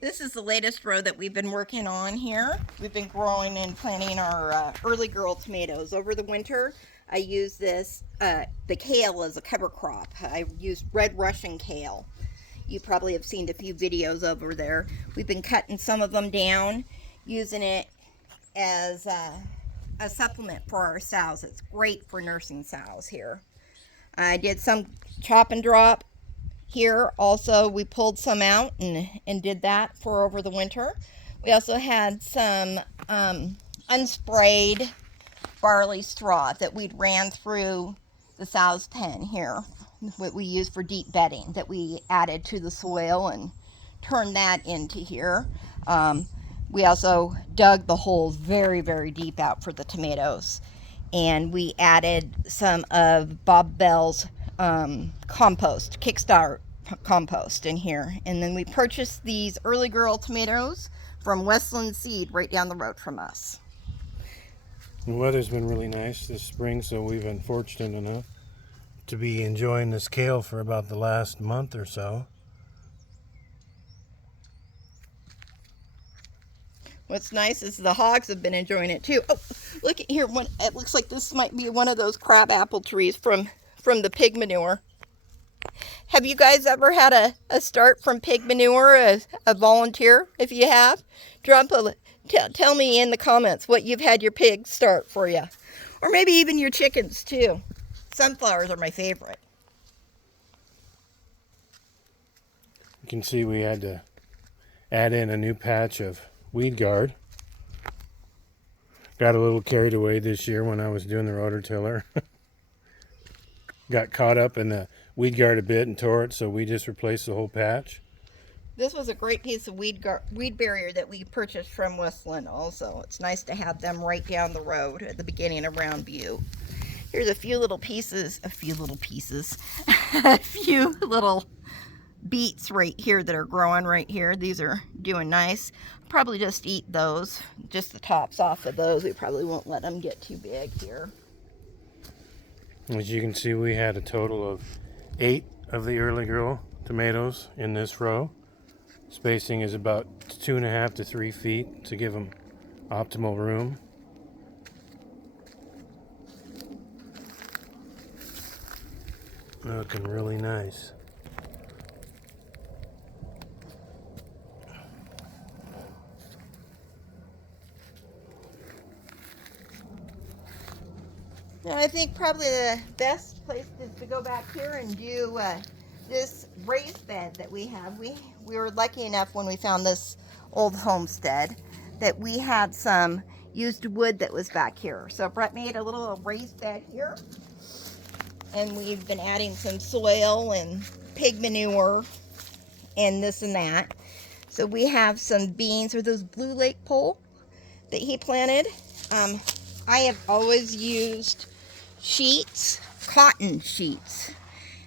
This is the latest row that we've been working on here. We've been growing and planting our early girl tomatoes. Over the winter, I use this, the kale as a cover crop. I used red Russian kale. You probably have seen a few videos over there. We've been cutting some of them down, using it as a supplement for our sows. It's great for nursing sows here. I did some chop and drop here. Also, we pulled some out and did that for over the winter. We also had some unsprayed barley straw that we'd ran through the sow's pen here, what we use for deep bedding, that we added to the soil and turned that into here. We also dug the holes very, very deep out for the tomatoes, and we added some of Bob Bell's compost, Kickstart compost in here. And then we purchased these early girl tomatoes from Westland Seed right down the road from us. The weather's been really nice this spring, so we've been fortunate enough to be enjoying this kale for about the last month or so. What's nice is the hogs have been enjoying it too. Oh, look at here. It looks like this might be one of those crab apple trees from the pig manure. Have you guys ever had a start from pig manure, a volunteer? If you have, tell me in the comments what you've had your pigs start for you. Or maybe even your chickens too. Sunflowers are my favorite. You can see we had to add in a new patch of weed guard. Got a little carried away this year when I was doing the rototiller. Got caught up in the weed guard a bit and tore it, so we just replaced the whole patch. This was a great piece of weed barrier that we purchased from Westland also. It's nice to have them right down the road at the beginning of Round Butte. Here's a few little beets right here that are growing right here. These are doing nice. Probably just eat those, just the tops off of those. We probably won't let them get too big here. As you can see, we had a total of 8 of the early girl tomatoes in this row. Spacing is about 2.5 to 3 feet to give them optimal room. Looking really nice. I think probably the best place is to go back here and do this raised bed that we have. We were lucky enough when we found this old homestead that we had some used wood that was back here. So Brett made a little raised bed here, and we've been adding some soil and pig manure and this and that. So we have some beans or those Blue Lake pole that he planted. I have always used sheets, cotton sheets.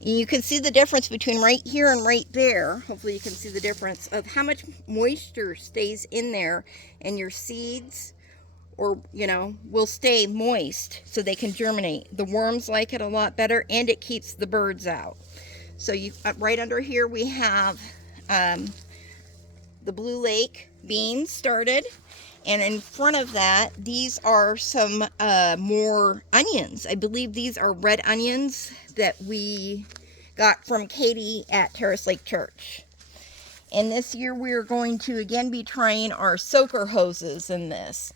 You can see the difference between right here and right there. Hopefully you can see the difference of how much moisture stays in there, and your seeds will stay moist so they can germinate. The worms like it a lot better, and it keeps the birds out. So right under here we have the Blue Lake beans started. And in front of that, these are some more onions. I believe these are red onions that we got from Katie at Terrace Lake Church. And this year we are going to again be trying our soaker hoses in this.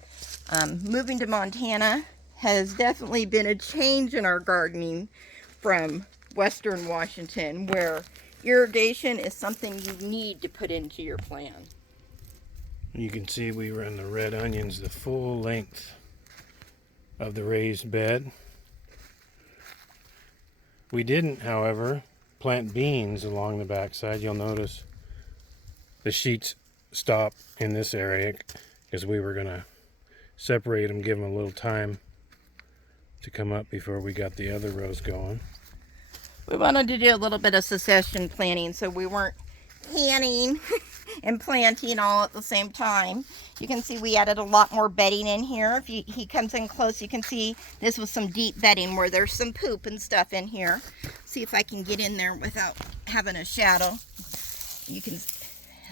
Moving to Montana has definitely been a change in our gardening from Western Washington, where irrigation is something you need to put into your plan. You can see we run the red onions the full length of the raised bed. We didn't, however, plant beans along the backside. You'll notice the sheets stop in this area because we were going to separate them, give them a little time to come up before we got the other rows going. We wanted to do a little bit of succession planting, so we weren't canning and planting all at the same time. You can see we added a lot more bedding in here. If he comes in close, you can see this was some deep bedding where there's some poop and stuff in here. See if I can get in there without having a shadow. You can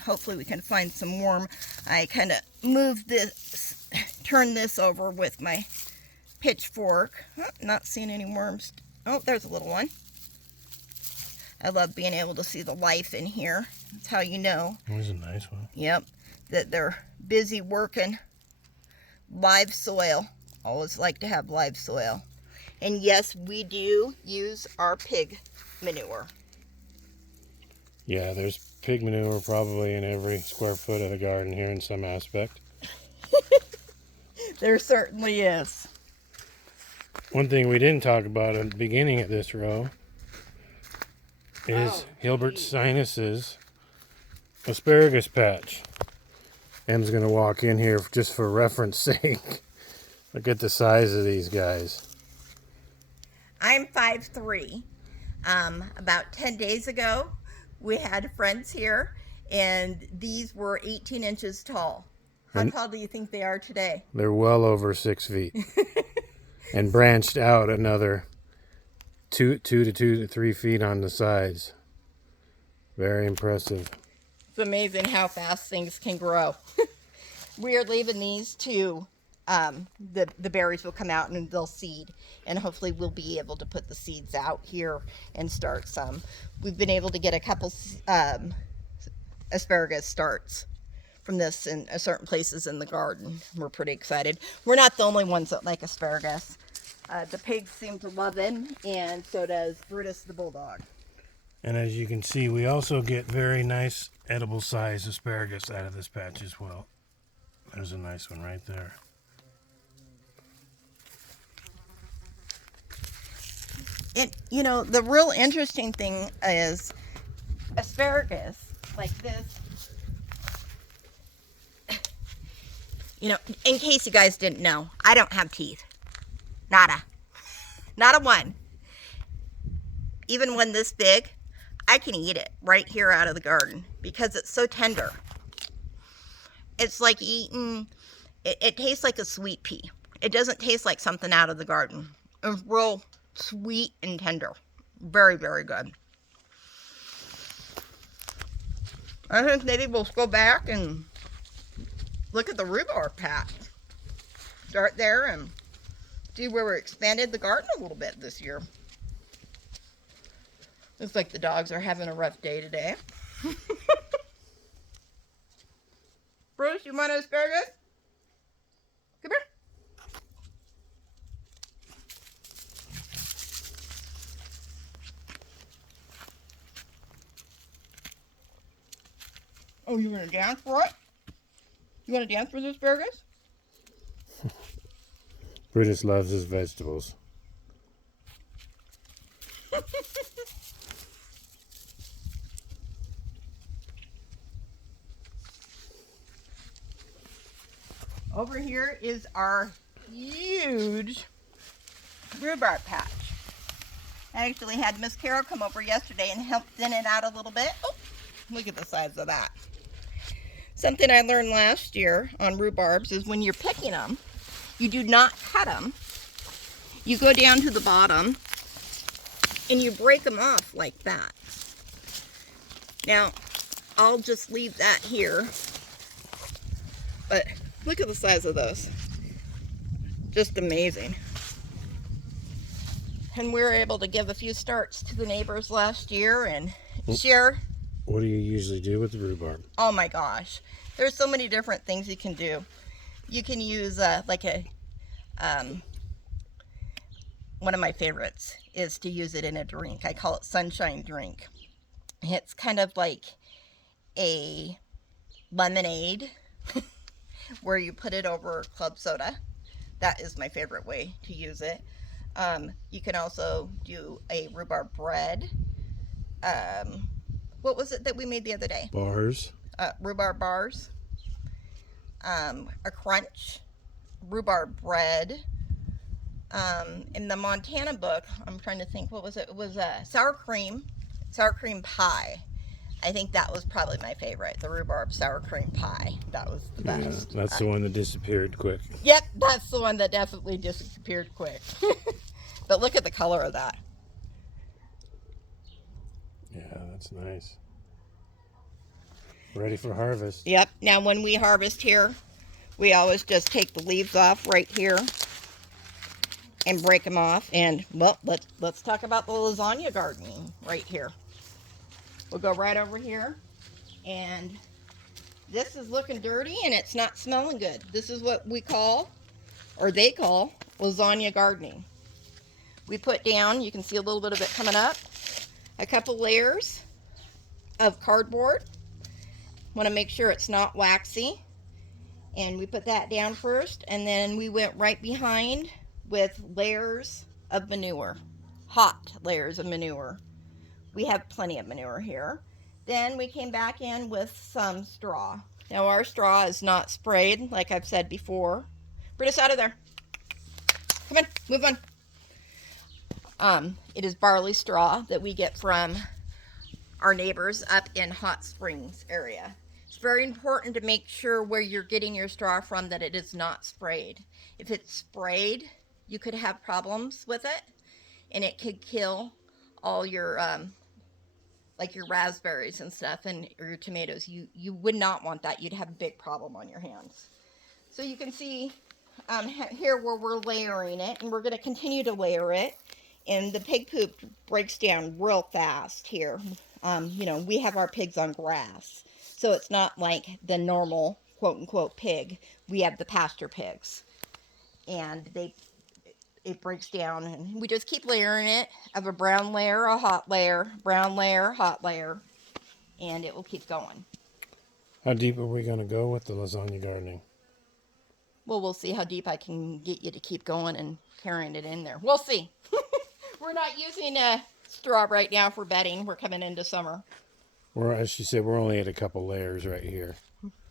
hopefully we can find some worm. I kind of moved this, turned this over with my pitchfork. Oh, not seeing any worms. Oh, there's a little one. I love being able to see the life in here. That's how you know. There's a nice one. Yep, that they're busy working. Live soil. Always like to have live soil. And yes, we do use our pig manure. Yeah, there's pig manure probably in every square foot of the garden here in some aspect. There certainly is. One thing we didn't talk about at the beginning of this row is Hilbert Sinus's asparagus patch. Em's going to walk in here just for reference sake. Look at the size of these guys. I'm 5'3". About 10 days ago, we had friends here, and these were 18 inches tall. How tall do you think they are today? They're well over 6 feet. And branched out another 2 to 3 feet on the sides. Very impressive. It's amazing how fast things can grow. We are leaving these to, the berries will come out and they'll seed. And hopefully we'll be able to put the seeds out here and start some. We've been able to get a couple asparagus starts from this in certain places in the garden. We're pretty excited. We're not the only ones that like asparagus. The pigs seem to love them, and so does Brutus the bulldog. And as you can see, we also get very nice edible size asparagus out of this patch as well. There's a nice one right there. You know, the real interesting thing is asparagus like this. You know, in case you guys didn't know, I don't have teeth. Nada. Not a one. Even when this big, I can eat it right here out of the garden because it's so tender. It's like eating, it tastes like a sweet pea. It doesn't taste like something out of the garden. It's real sweet and tender. Very, very good. I think maybe we'll go back and look at the rhubarb patch. Start there and see where we expanded the garden a little bit this year. Looks like the dogs are having a rough day today. Bruce, you want asparagus? Come here. Oh, you gonna dance for it? You wanna dance for the asparagus? Brutus loves his vegetables. Over here is our huge rhubarb patch. I actually had Miss Carol come over yesterday and help thin it out a little bit. Oh, look at the size of that. Something I learned last year on rhubarbs is when you're picking them, you do not cut them. You go down to the bottom and you break them off like that. Now, I'll just leave that here. But look at the size of those. Just amazing. And we were able to give a few starts to the neighbors last year and share. What do you usually do with the rhubarb? Oh my gosh. There's so many different things you can do. You can use like a, one of my favorites is to use it in a drink. I call it sunshine drink. It's kind of like a lemonade where you put it over club soda. That is my favorite way to use it. You can also do a rhubarb bread. What was it that we made the other day? Bars. Rhubarb bars. A crunch. Rhubarb bread. In the Montana book, I'm trying to think, what was it? It was sour cream pie. I think that was probably my favorite, the rhubarb sour cream pie. That was the best. Yeah, that's the one that disappeared quick. Yep, that's the one that definitely disappeared quick. But look at the color of that. Yeah, that's nice. Ready for harvest. Yep. Now when we harvest here, we always just take the leaves off right here and break them off. And well, let's talk about the lasagna gardening right here. We'll go right over here, and this is looking dirty and it's not smelling good. This is what we call, or they call, lasagna gardening. We put down, you can see a little bit of it coming up, a couple layers of cardboard. Want to make sure it's not waxy. And we put that down first, and then we went right behind with layers of manure, hot layers of manure. We have plenty of manure here. Then we came back in with some straw. Now our straw is not sprayed, like I've said before. Bring us out of there. Come on, move on. It is barley straw that we get from our neighbors up in Hot Springs area. It's very important to make sure where you're getting your straw from that it is not sprayed. If it's sprayed, you could have problems with it, and it could kill all your like your raspberries and stuff, and or your tomatoes. You would not want that. You'd have a big problem on your hands. So you can see here where we're layering it, and we're going to continue to layer it. And the pig poop breaks down real fast here. You know, we have our pigs on grass, so it's not like the normal quote unquote pig. We have the pasture pigs, and it breaks down, and we just keep layering it of a brown layer, a hot layer, brown layer, hot layer, and it will keep going. How deep are we going to go with the lasagna gardening? Well, we'll see how deep I can get you to keep going and carrying it in there. We'll see. We're not using straw right now for bedding. We're coming into summer. As she said, we're only at a couple layers right here.